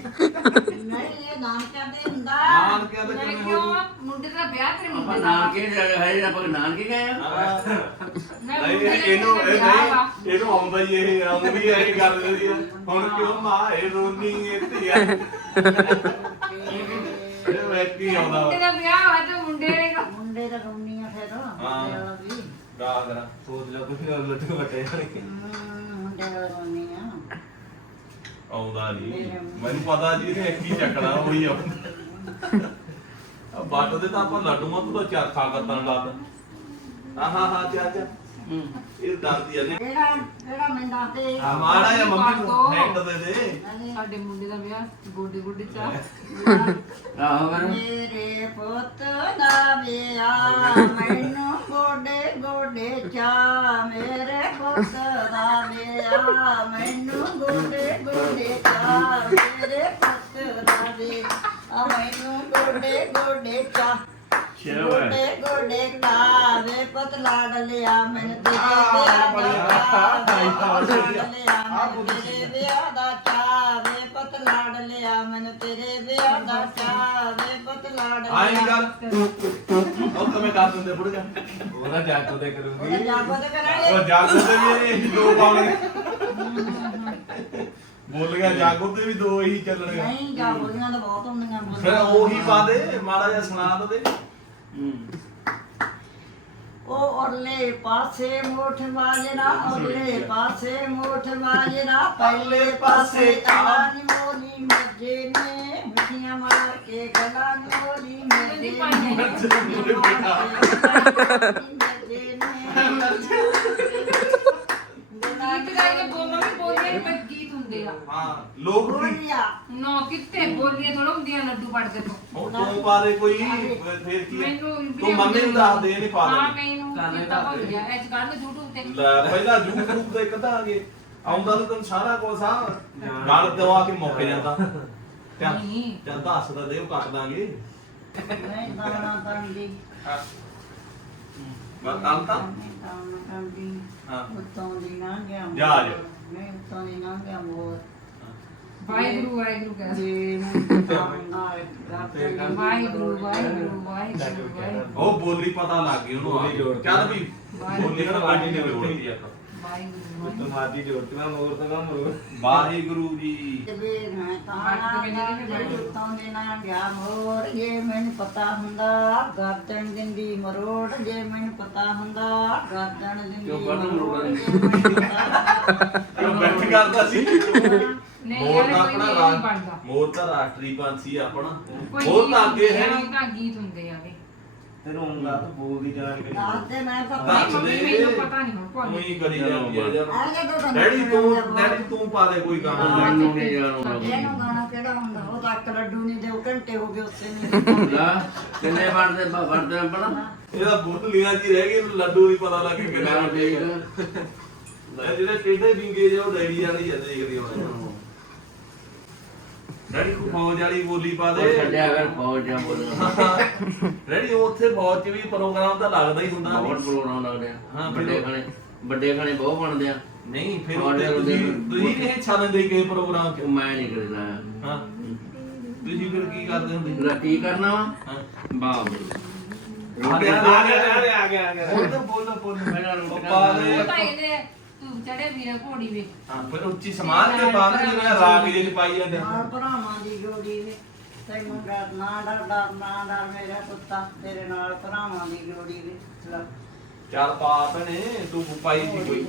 ਨਾਨਕਿਆਂ ਤੇ ਹੁੰਦਾ। ਨਾਨਕਿਆਂ ਦੇ ਮੈਂ ਕਿਵੇਂ ਕਿਉਂ ਹੋ ਆ? ਮੁੰਡੇ ਦਾ ਵਿਆਹ ਤੇਰੇ ਆਪਾਂ ਮੁੰਡੇ ਦਾ। ਨਾਨਕੇ ਹੈ ਆਪਾਂ ਨਾਨਕੇ ਗਏ ਆ? ਨਹੀਂ, ਨਹੀਂ ਮੁੰਡੇ ਦਾ ਇਹਨੂੰ ਇਹ ਵਿਆਹ ਵਾ। ਨਹੀਂ ਇਹਨੂੰ ਆਉਂਦਾ ਹੀ ਇਹ ਆਉਂਦੀ ਹੈ ਇਹ ਗੱਲ ਜਿਹੜੀ ਆ। ਹੁਣ ਕਿਉਂ ਮਾਏ ਰੋਨੀ ਇੱਥੇ ਆ ਇਹ ਵੈਕੀ ਆਉਂਦਾ। ਮੁੰਡੇ ਦਾ ਵਿਆਹ ਹੋਇਆ ਤੇ ਮੁੰਡੇ ਨੇ ਕਹੋ, ਮੁੰਡੇ ਦਾ ਗਾਉਣੀ ਆ ਫਿਰ। ਮੁੰਡੇ ਵਾਲਾ ਵੀ। ਗਾ ਕਰਾ ਸੋਚ ਤੁਸੀਂ ਉਹ ਲੱਡੂ ਵੱਟੇ ਹਮ, ਮੁੰਡੇ ਵਾਲਾ ਗਾਉਣੀ ਆ। ਆਉਂਦਾ ਨਹੀਂ ਮੈਨੂੰ ਪਤਾ ਜੀ, ਇਹਨੇ ਇੱਕ ਹੀ ਚੱਕਣਾ, ਉਹੀ ਆਉਂਦਾ। ਬੱਟ ਦੇ ਤਾਂ ਆਪਾਂ ਲੱਡੂਆਂ ਤੋਂ ਤਾਂ। ਚਰਖਾ ਕੱਤਣ ਲੱਗ ਆਹਾ ਹਾਂ ਚਾ ਇਹ ਆ ਨੇ। ਕਿਹੜਾ ਕਿਹੜਾ ਮਿੰਦਾ ਤੇ ਆ ਮਾੜਾ ਜਿਹਾ ਮੰਮੀ ਨੂੰ ਹੈਂਡ ਦੇ ਦੇ ਸਾਡੇ ਮੁੰਡੇ ਦਾ ਵਿਆਹ ਗੋਡੇ ਗੋਡੇ ਚਾ ਆਹੋ ਮੇਰੇ ਪੁੱਤ ਦਾ ਵਿਆਹ ਮੈਨੂੰ ਗੋਡੇ ਗੋਡੇ ਚਾ ਮੇਰੇ ਪੁੱਤ ਦਾ ਵਿਆਹ ਮੈਨੂੰ ਗੋਡੇ ਗੋਡੇ ਚਾ ਮੇਰੇ ਪੁੱਤ ਦਾ ਵਿਆਹ ਮੈਨੂੰ ਗੋਡੇ ਗੋਡੇ ਚਾ ਗੋਡੇ ਗੋਡੇ ਕਾਵੇ ਪੁੱਤ ਲਾਡ ਲਿਆ ਮੈਨੂੰ ਤੇਰੇ ਵਿਆਹ ਦਾ ਚਾਵੇ ਲਿਆ ਮੈਨੂੰ ਤੇਰੇ ਵਿਆਹ ਦਾ ਚਾਵੇ ਪੁੱਤ ਲਾਡ ਲਿਆ ਮੈਨੂੰ ਤੇਰੇ ਵਿਆਹ ਦਾ ਚਾਵੇ ਪੁੱਤ ਲਾਡ ਆਈ ਗੱਲ ਉਹ ਕਮੇ ਕਰ ਦਿੰਦੇ ਬੁੜ ਜਾ ਉਹਦਾ ਜਾਗੋ ਤੇ ਕਰੂਗੀ ਜਾਗੋ ਤੇ ਕਰਾਂਗੇ ਉਹ ਜਾਗੋ ਤੇ ਵੀ ਇਹ ਦੋ ਪਾਉਣੇ ਬੋਲ ਗਿਆ ਜਾਗੋ ਤੇ ਵੀ ਦੋ ਹੀ ਚੱਲਣਗੇ ਨਹੀਂ ਜਾਗੋਆਂ ਤਾਂ ਬਹੁਤ ਹੁੰਦੀਆਂ ਫਿਰ ਉਹੀ ਪਾ ਦੇ ਮਾੜਾ ਜਿਹਾ ਸੁਣਾ ਤਾਂ ਦੇ ਉਹ ਉਰਲੇ ਪਾਸੇ ਮੋਠ ਵਾਜਰਾ ਉਰਲੇ ਪਾਸੇ ਮੋਠ ਵਾਜਰਾ ਪਹਿਲੇ ਪਾਸੇ ਆਨੀ ਮੋਲੀ ਮੱਜੇ ਨੇ ਮਿੱਠੀਆਂ ਮਾਰ ਕੇ ਗਲਾ ਨੂੰ ਮੋਲੀ ਮੱਜੇ ਨੇ ਮੱਜੇ ਗੀਤ ਗਾ ਕੇ ਬੋਲੋ ਵੀ ਬੋਲੀਏ ਪਰ ਗੀਤ ਹੁੰਦੇ ਆ। ਹਾਂ ਲੋਕ ਵੀ ਬੋਲਿਆ ਨੋ ਕਿੱਥੇ? ਬੋਲੀਏ ਥੋੜਾ ਹੁੰਦੀਆਂ ਲੱਡੂ ਪੜਦੇ ਤੋਂ। ਉਹ ਤੂੰ ਪਾ ਦੇ ਕੋਈ ਫਿਰ ਕੀ? ਮੈਨੂੰ ਤੂੰ ਮੰਮੀ ਨੂੰ ਦੱਸ ਦੇ ਇਹ ਨਹੀਂ ਪਾ ਹਾਂ ਦੇ ਮੈਨੂੰ ਕੀਤਾ ਭੁੱਲ ਗਿਆ। ਇਹ ਚ ਗੱਲ YouTube ਤੇ। ਲੈ ਪਹਿਲਾਂ YouTube ਤੇ ਕਦਾਂਗੇ ਆਉਂਦਾ ਤਾਂ ਤੈਨੂੰ ਸਾਰਾ ਕੁਝ ਆ ਗੱਲ ਦਵਾ ਕੇ ਮੁੱਕ ਜਾਂਦਾ। ਚੱਲ ਨਹੀਂ। ਚੱਲ ਦੱਸ ਤਾਂ ਦੇ ਉਹ ਕੱਟ ਦਾਂਗੇ। ਨਹੀਂ ਦਾਣਾ ਕੰਦੀ ਬਸ ਤਾਂ ਕੰਦੀ ਹਾਂ। ਉੱਤੋਂ ਦੀ ਨਾ ਗਿਆ। ਜਾ, ਨਹੀਂ ਨਾ ਮੋਰ ਵਾਹਿਗੁਰੂ ਵਾਹਿਗੁਰੂ ਕਹਿ ਜੀ ਮੈਂ ਤਾਂ ਨਾ ਵਾਹਿਗੁਰੂ ਵਾਹਿਗੁਰੂ ਵਾਹਿਗੁਰੂ ਵਾਹਿਗੁਰੂ। ਉਹ ਬੋਲੀ ਪਤਾ ਲੱਗ ਗਈ ਉਹਨੂੰ ਆ ਜੋੜ ਚੱਲ ਵੀ ਬੋਲੀ ਨਾ ਬਾਣੀ ਨੇ ਆ ਮੋਰ ਤੋਂ ਨਾ ਮਰੋ। ਵਾਹਿਗੁਰੂ ਜੀ। ਤੇ ਮੈਂ ਤਾਂ ਉੱਤੋਂ ਦੀ ਨਾ ਗਿਆ ਮੋਰ ਜੇ ਮੈਨੂੰ ਪਤਾ ਹੁੰਦਾ ਗਰਦਨ ਦਿੰਦੀ ਮਰੋੜ ਜੇ ਮੈਨੂੰ ਪਤਾ ਹੁੰਦਾ ਗਰਦਨ ਦਿੰਦੀ ਕਿਉਂ ਗਰਦਨ ਮਰੋੜ ਮਰੋੜ? ਜੇ ਮੈਨੂੰ ਪਤਾ ਕਿਉਂ ਬੈਠ ਕਰਦਾ ਸੀ ਨਹੀਂ ਮੋਰ ਯਾਰ ਤਾਂ ਕੋਈ ਆਪਣਾ ਨਹੀਂ ਰਾ- ਬਣਦਾ। ਮੋਰ ਤਾਂ ਰਾਸ਼ਟਰੀ ਪੰਛੀ ਆ ਆਪਣਾ। ਮੋਰ ਤਾਂ ਅੱਗੇ ਹੈ ਤਾਂ ਗੀਤ ਹੁੰਦੇ ਆਗੇ ਤੈਨੂੰ ਹੁੰਦਾ ਤਾਂ ਬੋਲਦੀ ਜਾਣ ਕੇ ਦੱਸ ਦੇ ਮੈਂ ਤਾਂ ਦੱਸ ਮੰਮੀ ਦੇ ਮੈਨੂੰ ਪਤਾ ਨਹੀਂ ਹੁਣ ਭੁੱਲ ਉਹੀ ਕਰੀ ਜਾਂਦੀ ਆ। ਯਾਰ ਆਗੇ ਤਾਂ ਡੈਡੀ ਤੂੰ ਡੈਡੀ ਤੂੰ ਪਾ ਦੇ ਕੋਈ ਗਾਣਾ ਮੈਨੂੰ ਨਹੀਂ। ਜਾਣੂਗਾ ਇਹਨੂੰ ਗਾਣਾ ਕਿਹੜਾ ਹੁੰਦਾ ਉਹ ਤਾਂ ਇੱਕ ਲੱਡੂ ਨਹੀਂ ਦੇ ਉਹ ਘੰਟੇ ਹੋ ਗਏ ਉਸੇ ਨੇ ਲਾ ਕਿੰਨੇ ਵੜਦੇ ਵੜਦੇ ਆਪਣਾ ਇਹਦਾ ਬੁੱਢਲੀਆਂ ਜੀ ਰਹਿ ਗਈ ਲੱਡੂ ਨਹੀਂ ਪਤਾ ਲੱਗ ਕਿੰਨਾ ਠੀਕ ਜਿਹੜੇ ਟੇਢੇ ਵਿੰਗੇ ਜਿਹੇ ਉਹ ਡੈਡੀ ਵਾਲੀ ਆ ਦੇਖਦੇ ਹੁਣ ਡੈਡੀ ਕੋ ਫੌਜ ਵਾਲੀ ਬੋਲੀ ਪਾ ਦੇ। ਛੱਡਿਆ ਕਰ ਫੌਜ ਜਾਂ ਬੋਲਣਾ ਡੈਡੀ ਉੱਥੇ ਫੌਜ 'ਚ ਵੀ ਪ੍ਰੋਗਰਾਮ ਤਾਂ ਲੱਗਦਾ ਹੀ ਹੁੰਦਾ ਬਹੁਤ ਪ੍ਰੋਗਰਾਮ ਲੱਗਦੇ ਆ। ਹਾਂ, ਵੱਡੇ ਖਾਣੇ ਵੱਡੇ ਖਾਣੇ ਬਹੁਤ ਬਣਦੇ ਆ। ਨਹੀਂ ਫਿਰ ਫੌਜ ਉੱਥੇ ਵਾਲੇ ਤੁਸੀਂ ਦਿਨ- ਤੁਸੀਂ ਨਹੀਂ ਛਾਲਦੇ ਕਿਸੇ ਪ੍ਰੋਗਰਾਮ 'ਚ? ਉਹ ਮੈਂ ਨਹੀਂ ਕਰਦਾ। ਹਾਂ। ਤੁਸੀਂ ਫਿਰ ਕੀ ਕਰਦੇ ਹੁੰਦੇ? ਤੇਰਾ ਕੀ ਕਰਨਾ ਵਾ? ਹਾਂ। ਬਾਪ ਆ ਗਿਆ ਆ ਗਿਆ ਆ ਗਿਆ ਆ ਗਿਆ। ਬੋਲ ਬੋਲ। ਬੋਲ ਉਹ ਪਾ ਦੇ। ਉਹ ਤਾਂ ਇਹਦੇ ਤੂੰ ਚੜੇ ਵੀਰਾ ਘੋੜੀ ਵੇ। ਹਾਂ ਫਿਰ ਉੱਚੀ ਸਮਾਨ ਕੇ ਬਾਅਦ ਜਿਵੇਂ ਰਾਗ ਜਿਹੇ ਪਾਈ ਜਾਂਦੇ ਨਾਲ ਭਰਾਵਾਂ ਦੀ ਜੋੜੀ ਵੇ ਤੈਨੂੰ ਡਰ ਨਾ ਡਰ ਡਰ ਨਾ ਡਰ ਮੇਰਾ ਕੁੱਤਾ ਤੇਰੇ ਨਾਲ ਭਰਾਵਾਂ ਦੀ ਜੋੜੀ ਵੇ ਲੈ ਚੱਲ ਪਾ ਭੈਣੇ ਤੂੰ ਪਾਈ ਸੀ ਕੋਈ।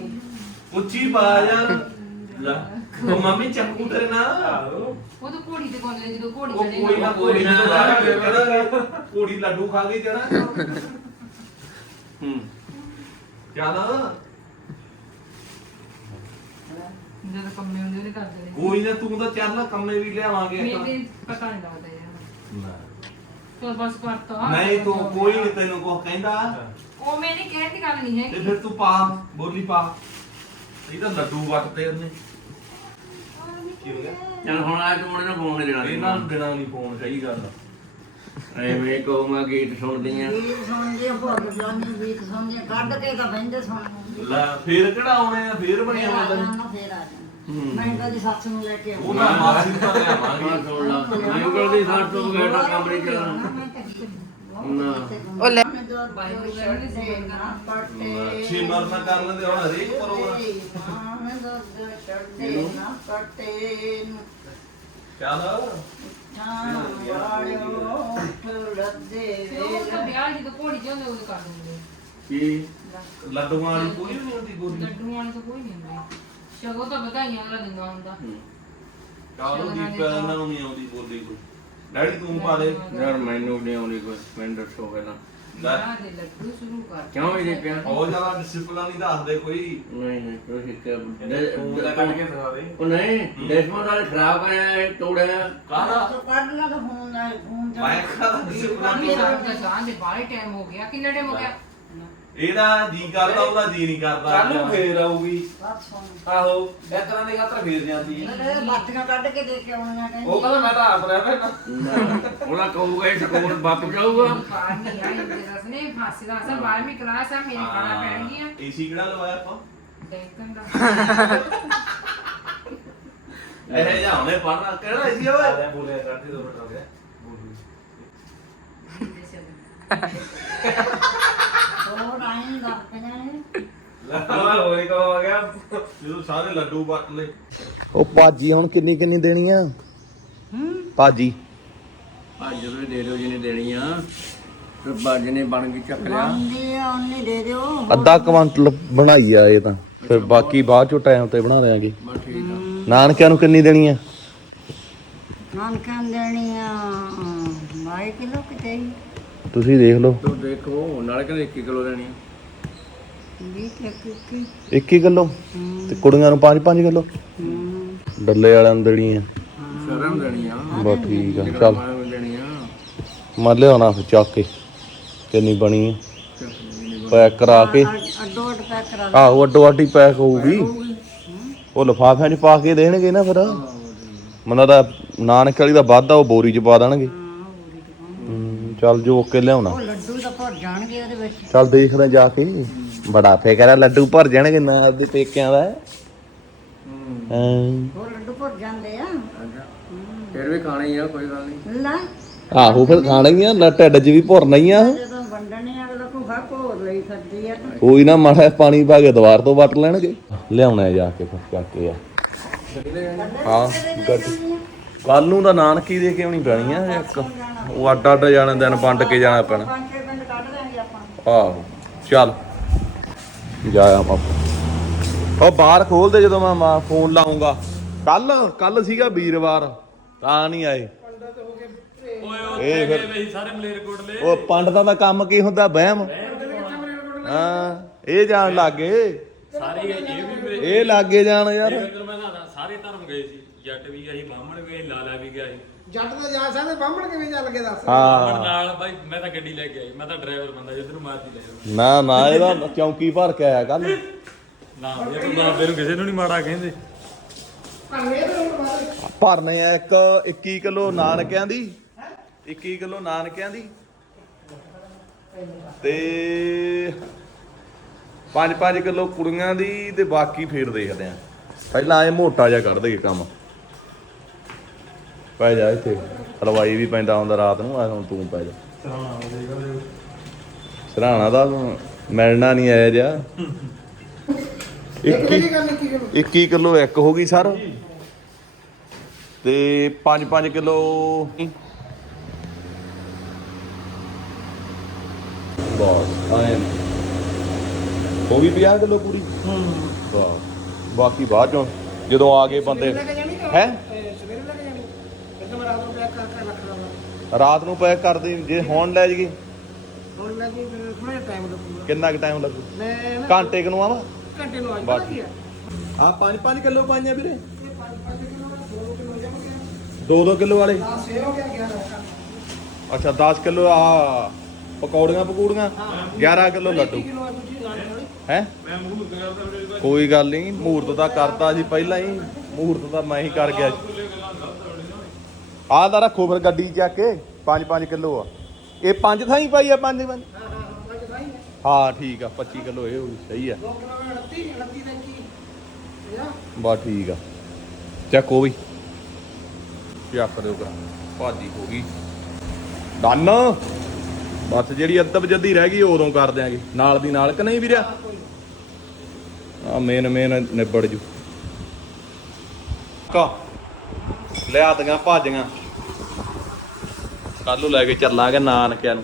ਉੱਚੀ ਪਾ ਯਾਰ ਲੈ ਉਹ ਮੰਮੀ ਚੱਕੂ ਤੇਰੇ ਨਾਲ। ਉਹ ਤਾਂ ਘੋੜੀ ਤੇ ਗਾਉਂਦੇ ਜਦੋਂ ਘੋੜੀ ਉਹ ਚੜੇ ਕੋਈ ਨਾ ਕੋਈ ਨਾ। ਕੋੜੀ ਲੱਡੂ ਖਾ ਗਈ ਜਣਾ ਹੂੰ। ਜਦੋਂ ਕੰਮੇ ਹੁੰਦੇ ਉਹਦੇ ਕਰਦੇ ਨੇ ਕੋਈ ਨਾ ਤੂੰ ਤਾਂ ਚੱਲ ਕੰਮੇ ਵੀ ਲਿਆਵਾਂਗੇ ਮੇਰੇ ਪਤਾ ਨਹੀਂ ਲੱਗਦਾ ਯਾਰ। ਤੂੰ ਬਸ ਕਰਤਾ ਨਹੀਂ ਤੂੰ ਕੋਈ ਨਹੀਂ ਤੈਨੂੰ ਕੁਝ ਕਹਿੰਦਾ। ਉਹ ਮੇਰੀ ਕਹਿਣ ਦੀ ਗੱਲ ਨਹੀਂ ਤੇ ਹੈਗੀ। ਫਿਰ ਤੂੰ ਪਾ ਬੋਲੀ ਪਾ। ਇਹ ਤਾਂ ਲੱਡੂ ਵੱਟਦੇ ਉਹਨੇ। ਕੀ ਹੋ ਗਿਆ ਚੱਲ ਹੁਣ ਆ ਕੇ ਮੁੰਡੇ ਨੂੰ ਫੋਨ ਦੇਣਾ ਇਹਨਾਂ ਨੂੰ ਦੇਣਾ ਨਹੀਂ ਫੋਨ ਸਹੀ ਗੱਲ ਆ। ਐਵੇਂ ਕਹੂੰਗਾ ਗੀਤ ਸੁਣਦੀ ਆ ਗੀਤ ਸੁਣਦੇ ਭੁੱਲ ਜਾਂਦੇ ਗੀਤ ਸੁਣਦੇ ਕੱਢ ਕੇ ਤਾਂ ਬਹਿੰਦੇ ਸੁਣ ਲੈ ਫੇਰ ਕਿਹੜਾ ਆਉਣੇ ਆ ਫੇਰ ਬਣਿਆ ਹੁੰਦਾ ਫੇਰ ਆ ਮੈਂ ਕਦੀ ਸੱਸ ਨੂੰ ਲੈ ਕੇ ਉਹ ਨਾ ਮਾਸੀ ਤਾਂ ਲਿਆਵਾਂਗੇ ਹਾਂ ਸੁਣ ਲਾ। ਮੈਂ ਕਹਿੰਦੀ ਸਾਡ ਤੋਂ ਬਗੈਰ ਤਾਂ ਕੰਮ ਨਹੀਂ ਚੱਲਣਾ ਨਾ ਉਹ ਲੈ। ਨਾ। ਪੱਟੇ ਸਿਮਰ ਨਾ ਕਰ ਲੈਂਦੇ ਹੁਣ ਹਰੇਕ ਪ੍ਰੋਗਰਾਮ ਦੁੱਧ ਛੱਡੇ ਨਾ ਪੱਟੇ ਨੂੰ। ਚੱਲ। ਵਿਆਹ ਜਦੋਂ ਘੋੜੀ ਜਾਂਦੇ ਉਹਦੇ ਕਰ ਦਿੰਦੇ ਕੀ ਲੱਡੂਆਂ ਵਾਲੀ ਕੋਈ ਨਹੀਂ ਹੁੰਦੀ ਗੋਲੀ। ਲੱਡੂਆਂ ਵਾਲੀ ਤਾਂ ਕੋਈ ਨਹੀਂ ਹੁੰਦੀ। ਸ਼ਗੋ ਤਾਂ ਵਧਾਈਆਂ ਵਾਲਾ ਦਿੰਦਾ ਹੁੰਦਾ। ਕਾਲੋ ਦੀਪ ਇਹਨਾਂ ਨੂੰ ਨਹੀਂ ਆਉਂਦੀ ਬੋਲੀ ਕੋਈ। ਡੈਡੀ ਤੂੰ ਪਾ ਦੇ। ਯਾਰ ਮੈਨੂੰ ਨਹੀਂ ਆਉਂਦੀ ਕੋਈ ਮੈਨੂੰ ਦੱਸੋ ਪਹਿਲਾਂ। ਲੈ। ਵਿਆਹ ਦੇ ਲੱਡੂ ਸ਼ੁਰੂ ਕਰ। ਕਿਉਂ ਇਹਦੇ ਪਿਆ? ਬਹੁਤ ਜ਼ਿਆਦਾ ਡਿਸਪਲਿਨ ਨਹੀਂ ਦੱਸਦੇ ਕੋਈ। ਨਹੀਂ ਨਹੀਂ ਤੁਸੀਂ ਕਿ ਤੂੰ ਤਾਂ ਕੱਢ ਕੇ ਦਿਖਾ ਦੇ। ਉਹ ਨਹੀਂ ਦੇਸ਼ਮੋਂ ਨਾਲ ਖਰਾਬ ਕਰਿਆ ਤੋੜਿਆ। ਕਾਹਦਾ? ਕੱਢ ਲਾ ਤਾਂ ਫੋਨ ਦਾ ਫੋਨ ਮੈਂ ਕਾਹਦਾ ਡਿਸਪਲਿਨ ਕਾਫੀ ਸਾਲ ਦਾ ਗਾਂ ਦੇ ਬਾਹਲੇ ਟਾਈਮ ਹੋ ਗਿਆ ਕਿੰਨਾ ਟਾਈਮ ਹੋ ਗਿਆ? ਇਹਦਾ ਜੀ ਕਰਦਾ ਉਹਦਾ ਜੀ ਨਹੀਂ ਕਰਦਾ। ਕੱਲ ਨੂੰ ਫੇਰ ਆਊਗੀ। ਬਸ ਸੁਣ। ਆਹੋ ਇੱਕ ਤਰ੍ਹਾਂ ਦੀ ਖਾਤਰ ਫੇਰ ਜਾਂਦੀ ਇਹ ਬਾਤੀਆਂ ਕੱਢ ਕੇ ਦੇ ਕੇ ਆਉਣੀਆਂ ਕਹਿੰਦੀ ਉਹ ਕਹਿੰਦਾ ਮੈਂ ਤਾਂ ਆਪ ਰਹਿ ਪੈਣਾ ਉਹਦਾ ਕਹੂਗਾ ਇਹ ਸਕੂਲ ਵਾਪਸ ਜਾਊਗਾ। ਬਾਹਰ ਨਹੀਂ ਆਈ ਹੁੰਦੇ ਰਸ ਨੇ ਫਾਸੀ ਦਾ ਅਸਰ 12ਵੀਂ ਕਲਾਸ ਆ ਮੇਰੇ ਖਾਣਾ ਪੈਣਗੀਆਂ। ਏਸੀ ਕਿਹੜਾ ਲਵਾਇਆ ਆਪਾਂ? ਦੇਖਣ ਦਾ। ਇਹ ਜਾਂ ਉਹਨੇ ਪੜਨਾ ਕਿਹੜਾ ਏਸੀ ਓਏ? ਆਇਆ ਬੋਲਿਆ ਕਰਦੇ ਦੋ ਮਿੰਟ ਹੋ ਗਏ। ਹੋਰ ਆਈ ਦੱਸ ਪਈਆਂ ਲੱਗਾ ਹੋਏ ਕੋ ਹੋ ਗਿਆ ਜਦੋਂ ਸਾਰੇ ਲੱਡੂ ਵੱਟ ਲਏ ਉਹ ਭਾਜੀ ਹੁਣ ਕਿੰਨੀ ਕਿੰਨੀ ਦੇਣੀ ਆ? ਭਾਜੀ। ਅੱਜ ਜਦੋਂ ਦੇ ਦਿਓ ਜਿਹਨੇ ਦੇਣੀ ਆ ਤੇ ਬਾਜ ਨੇ ਬਣ ਗਈ ਚੱਕ ਲਿਆ। ਬੰਦੀ ਉਹਨੇ ਦੇ ਦਿਓ। ਅੱਧਾ ਕੁਆਂਟਲ ਬਣਾਈ ਆ ਇਹ ਤਾਂ। ਫਿਰ ਬਾਕੀ ਬਾਅਦ ਚੋਂ ਟਾਈਮ ਤੇ ਬਣਾ ਦੇਾਂਗੇ ਬਸ ਠੀਕ ਆ। ਨਾਨਕਿਆਂ ਨੂੰ ਕਿੰਨੀ ਦੇਣੀ ਆ? ਨਾਨਕਾਂ ਦੇਣੀਆਂ 22 ਕਿਲੋ ਕਿਤੇ ਤੁਸੀਂ ਦੇਖ ਲਓ। ਤੂੰ ਦੇਖੋ ਨਾਲ ਕਹਿੰਦੇ 1 ਕਿਲੋ ਦੇਣੀ ਆ। 20 ਕਿ ਕਿ 21 ਕਿਲੋ? ਤੇ ਕੁੜੀਆਂ ਨੂੰ 5-5 ਕਿਲੋ? ਡੱਲੇ ਵਾਲਿਆਂ ਨੂੰ ਦੇਣੀ ਆ। ਸ਼ਰਮ ਦੇਣੀ ਆ। ਬਸ ਠੀਕ ਆ ਚੱਲ। ਮੈਂ ਵੀ ਦੇਣੀ ਆ। ਮੈਂ ਲਿਆਉਣਾ ਫਿਰ ਚੱਕ ਕੇ। ਕਿੰਨੀ ਬਣੀ ਆ? ਪੈਕ ਕਰਾ ਕੇ। ਅੱਡੋ ਅੱਡ ਪੈਕ ਕਰਾ ਆਹੋ ਅੱਡੋ ਅੱਡੀ ਪੈਕ ਹੋਊਗੀ। ਉਹ ਲਫਾਫਿਆਂ 'ਚ ਪਾ ਕੇ ਦੇਣਗੇ ਨਾ ਫਿਰ। ਮਨਾਂ ਦਾ ਨਾਨਕ ਵਾਲੀ ਦਾ ਵਾਧਾ ਉਹ ਬੋਰੀ 'ਚ ਪਾ ਦੇਣਗੇ। ਚੱਲ ਜੋ ਕੇ ਲਿਆਉਣਾ। ਉਹ ਲੱਡੂ ਤਾਂ ਭਰ ਜਾਣਗੇ ਉਹਦੇ ਵਿੱਚ। ਚੱਲ ਦੇਖਦਾ ਜਾ ਕੇ। ਬੜਾ ਫਿਕਰ ਆ ਲੱਡੂ ਭਰ ਜਾਣਗੇ ਨਾ ਆਪਦੇ ਪੇਕਿਆਂ ਦਾ। ਹਾਂ। ਉਹ ਲੱਡੂ ਭਰ ਜਾਂਦੇ ਆ। ਫਿਰ ਵੀ ਖਾਣੇ ਹੀ ਆ ਕੋਈ ਗੱਲ ਨਹੀਂ। ਲੈ। ਆਹੋ ਫਿਰ ਖਾਣਾ ਹੀ ਆ ਨਾ ਢਿੱਡ 'ਚ ਵੀ ਭਰਨਾ ਹੀ ਆ। ਜਦੋਂ ਵੰਡਣੇ ਆ ਅਗਲਾ ਕੋ ਖਾ ਕੋਰ ਲਈ ਫਿਰਦੀ ਆ ਤੇ। ਕੋਈ ਨਾ ਮਾੜਾ ਜਿਹਾ ਪਾਣੀ ਪਾ ਕੇ ਦੀਵਾਰ ਤੋਂ ਵੱਟ ਲੈਣਗੇ। ਲਿਆਉਣਾ ਜਾ ਕੇ ਫਿਰ ਚੱਕ ਕੇ ਆ ਹਾਂ ਗੱਡੀ। ਕੱਲ ਨੂੰ ਤਾਂ ਨਾਨਕੀ ਦੇ ਕੇ ਆਉਣੀ ਪੈਣੀ ਆ ਇੱਕ? ਉਹ ਅੱਡ ਅੱਡ ਜਾਣੇ ਦਿਨ ਵੰਡ ਕੇ ਜਾਣਾ ਪੈਣਾ। ਪੰਜ ਛੇ ਪਿੰਡ ਕੱਢ ਦਾਂਗੇ ਆਪਾਂ ਆਹੋ ਚੱਲ। ਜਾਇਆ ਪਾਪਾ ਉਹ ਬਾਹਰ ਖੋਲ ਦੇ ਜਦੋਂ ਮੈਂ ਮਾ ਫੋਨ ਲਾਉਂਗਾ। ਕੱਲ ਕੱਲ ਸੀਗਾ ਵੀਰਵਾਰ ਤਾਂ ਨਹੀਂ ਆਏ। ਇਹ ਫਿਰ ਬਈ ਸਾਰੇ ਮਲੇਰਕੋਟਲੇ ਉਹ ਪੰਡਤਾਂ ਦਾ ਕੰਮ ਕੀ ਹੁੰਦਾ ਵਹਿਮ? ਹਾਂ ਇਹ ਜਾਣ ਲੱਗੇ ਸਾਰੇ ਇਹ ਵੀ ਮੇਰੇ- ਇਹ ਲਾਗੇ ਜਾਣ ਯਾਰ। ਇਹ ਮੈਂ ਸਾਰੇ ਧਰਮ ਗਏ ਸੀ। ਜੱਟ ਵੀ ਗਿਆ ਸੀ ਬਾਹਮਣ ਵੀ ਗਏ ਲਾਲਾ ਵੀ ਗਿਆ ਸੀ। ਜੱਟ ਤਾਂ ਜਾ ਸਕਦੇ ਬਾਹਮਣ ਕਿਵੇਂ ਚੱਲ ਕੇ ਦੱਸ। ਬਾਹਮਣ ਹਾਂ ਨਾਲ ਬਾਈ ਮੈਂ ਤਾਂ ਗੱਡੀ ਲੈ ਕੇ ਆਈ ਮੈਂ ਤਾਂ ਡਰਾਈਵਰ ਬੰਦਾ ਜਿੱਧਰ ਨੂੰ ਮਰਜ਼ੀ ਲੈ ਨਾ ਨਾ ਇਹਦਾ ਚੌਂਕੀ ਭਰ ਕੇ ਆਇਆ ਕੱਲ ਨਾ ਇਹ ਤੂੰ ਬਾਬੇ ਨੂੰ ਕਿਸੇ ਨੂੰ ਨਹੀਂ ਮਾੜਾ ਕਹਿੰਦੇ। ਭੰਗੇ ਤੇ ਹੁਣ ਬਾਅਦ ਭਰਨੇ ਆ ਇੱਕ 21 ਕਿਲੋ ਨਾਨਕਿਆਂ ਦੀ। 21 ਕਿਲੋ ਨਾਨਕਿਆਂ ਦੀ। ਤੇ 5-5 ਕਿਲੋ ਕੁੜੀਆਂ ਦੀ ਤੇ ਬਾਕੀ ਫੇਰ ਦੇਖਦੇ ਆ। ਪਹਿਲਾਂ ਇਹ ਮੋਟਾ ਜਿਹਾ ਕੱਢ ਦੇਗੇ ਕੰਮ। ਪੈ ਜਾ ਇੱਥੇ। ਹਲਵਾਈ ਵੀ ਪੈਂਦਾ ਹੁੰਦਾ ਰਾਤ ਨੂੰ ਆ ਹੁਣ ਤੂੰ ਪੈ ਜਾ। ਸਰਾਣਾ ਦਾ ਮਿਲਣਾ ਨਹੀਂ ਆਇਆ ਜਾ 21 ਕਿਹੜੀ ਗੱਲ ਕੀ ਕਰੋ 21 ਕਿਲੋ ਇੱਕ ਹੋ ਗਈ ਸਰ। ਤੇ 5-5 ਕਿਲੋ ਬਸ ਆਏ। ਹੋ ਗਈ 50 ਕਿਲੋ ਪੂਰੀ? ਵਾਹ। ਬਾਕੀ ਬਾਅਦ ਚੋਂ ਜਦੋਂ ਆ ਗਏ ਬੰਦੇ ਹੈ ਇਹ ਸਵੇਰੇ ਲੈ ਕੇ ਜਾਣੀ ਫਿਰ ਮੈਂ ਰਾਤ ਨੂੰ ਪੈਕ ਕਰਕੇ ਰੱਖ ਦਵਾਂ ਰਾਤ ਨੂੰ ਪੈਕ ਕਰ ਦੇ ਜੇ ਹੁਣ ਲੈ ਜਗੇ ਹੁਣ ਲੱਗੀ ਫਿਰ ਥੋੜਾ ਟਾਈਮ ਲੱਗੂਗਾ ਕਿੰਨਾ ਕੁ ਟਾਈਮ ਲੱਗੂ? ਮੈਂ ਨਾ ਘੰਟੇ ਕੁ ਨੂੰ ਆਵਾ? ਘੰਟੇ ਨੂੰ ਆ ਆ 5-5 ਕਿਲੋ ਪਾਈਆਂ ਵੀਰੇ ਇਹ 5 ਕਿਲੋ ਦਾ 2 ਕਿਲੋ ਜਮ ਗਿਆ 2-2 ਕਿਲੋ ਵਾਲੇ। ਆ ਸੇਵ ਹੋ ਗਿਆ 11 ਅੱਛਾ 10 ਕਿਲੋ ਆ ਪਕੌੜੀਆਂ ਪਕੂੜੀਆਂ। 11 ਕਿਲੋ ਲੱਡੂ। ਕਿਲੋ ਆ ਦੂਜੀ ਨਾਲ ਥੋੜੀ ਹੈ? ਕੋਈ ਗੱਲ ਨਹੀਂ ਮੂਰਤ ਤਾਂ ਕਰਤਾ ਜੀ ਪਹਿਲਾਂ ਹੀ। ਮੂਰਤ ਤਾਂ ਮੈਂ ਹੀ ਕਰ ਗਿਆ। ਜੀ ਆਹ ਤਾਂ ਰੱਖੋ ਫਿਰ ਗੱਡੀ ਚੱਕ ਕੇ 5-5 ਕਿਲੋ ਆ। ਇਹ ਪੰਜ ਥਾਂ ਹੀ ਪਾਈ ਆ ਪੰਜ ਪੰਜ। ਹਾਂ ਠੀਕ ਆ 25 ਕਿਲੋ ਇਹ ਹੋ ਗਈ ਸਹੀ ਆ। 2 ਕਿਲੋ 29 29 ਦਾ ਕੀ? ਯਾ ਬਸ ਠੀਕ ਆ। ਚੱਕੋ ਵੀ। ਚੱਕ ਦਿਓ ਕਰਾ ਭਾਜੀ ਹੋ ਗਈ। ਡਨ। ਬਸ ਜਿਹੜੀ ਅੱਧਬ ਜੱਦੀ ਰਹਿ ਗਈ ਉਦੋਂ ਕਰ ਦਿਆਂਗੇ। ਨਾਲ ਦੀ ਨਾਲ ਕਿ ਨਹੀਂ ਵੀਰਿਆ? ਆ ਮੇਨ ਮੇਨ ਨਿਬੜ ਜੂ। ਕਾ। ਲਿਆ ਦੀਆਂ ਭਾਜੀਆਂ। ਕੱਲ ਨੂੰ ਲੈ ਕੇ ਚੱਲਾਂਗੇ ਨਾਨਕਿਆਂ ਨੂੰ।